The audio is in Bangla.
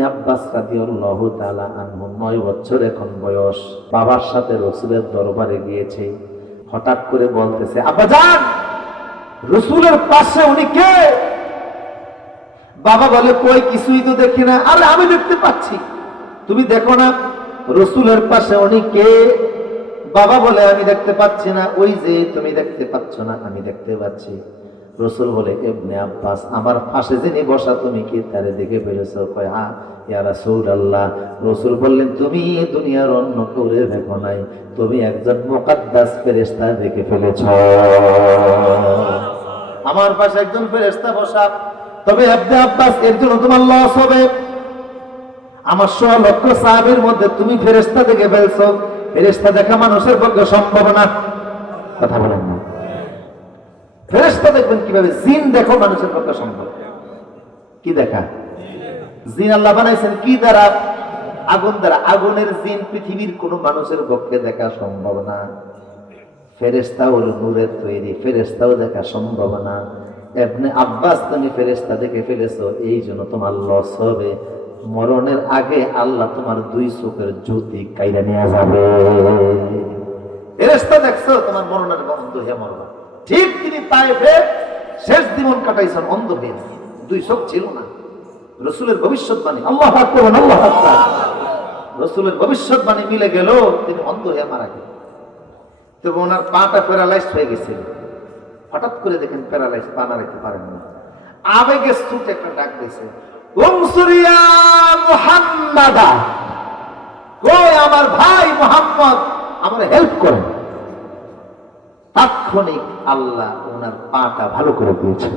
ইবনে আব্বাস রাদিয়াল্লাহু তাআলা আনহু 9 বছর এখন বয়স, বাবার সাথে রাসূলের দরবারে গিয়েছে। হঠাৎ করে বলতেছে, আব্বাজান, রাসূলের পাশে উনি কে? বাবা বলে, কই কিছুই তো দেখি না। আরে আমি দেখতে পাচ্ছি, তুমি দেখো না রাসূলের পাশে উনি কে? বাবা বলে, আমি দেখতে পাচ্ছি না। ওই যে তুমি দেখতে পাচ্ছ না, আমি দেখতে পাচ্ছি। রাসূল বলে, ইবনে আব্বাস, আমার পাশে যিনি বসা তুমি কি তারে দেখে ফেলেছো? কয়, হ্যাঁ ইয়া রাসূলুল্লাহ। রাসূল বললেন, তুমি দুনিয়ার অন্য কাউরে দেখো নাই, তুমি একজন মুকাদ্দাস ফেরেশতা দেখে ফেলেছো। আমার পাশে একজন ফেরেশতা বসা। তবে ইবনে আব্বাস, এর জন্য তোমার লস হবে। আমার 100 লক্ষ সাহাবীর মধ্যে তুমি ফেরেশতা দেখে ফেলছো। ফেরেশতা দেখা মানুষের পক্ষে সম্ভব না। কথা বলেন না, ফেরেশতা দেখবেন কিভাবে? জিন দেখো মানুষের পক্ষে সম্ভব। কি দেখা? জিন আল্লাহ বানাইছেন কি দ্বারা? আগুন দ্বারা। আগুনের জিন পৃথিবীর কোন মানুষের পক্ষে দেখা সম্ভব না। ফেরেশতা হলো নূরের তৈরি, ফেরেশতাও দেখা সম্ভব না। ইবনে আব্বাস, তুমি ফেরেশতা দেখে ফেলেছো, এই জন্য তোমার লস হবে। মরণের আগে আল্লাহ তোমার 2 চোখের জ্যোতি কাইরা নিয়ে যাবে। ফেরেশতা দেখছো, তোমার মরণের অন্ধ হয়ে মরবা। ঠিক তিনি তায়েফে শেষ জীবন কাটাইছেন অন্ধ হয়ে, 2 চোখ ছিল না। রাসূলের ভবিষ্যৎবাণী, আল্লাহু আকবার, আল্লাহু আকবার, রাসূলের ভবিষ্যৎবাণী মিলে গেল, তিনি অন্ধ হয়ে মারা গেলেন। তবে ওনার পাটা প্যারালাইজ হয়ে গেছিল। হঠাৎ করে দেখেন প্যারালাইজ, পা নাড়াইতে পারেন না। আবেগে ছুট একটা ডাক দিয়েছে, উনসুরিয়া মুহাম্মাদা, কই আমার ভাই মুহাম্মদ, আমার হেল্প করেন। তাৎক্ষণিক আল্লাহ ওনার পাটা ভালো করে দিয়েছেন।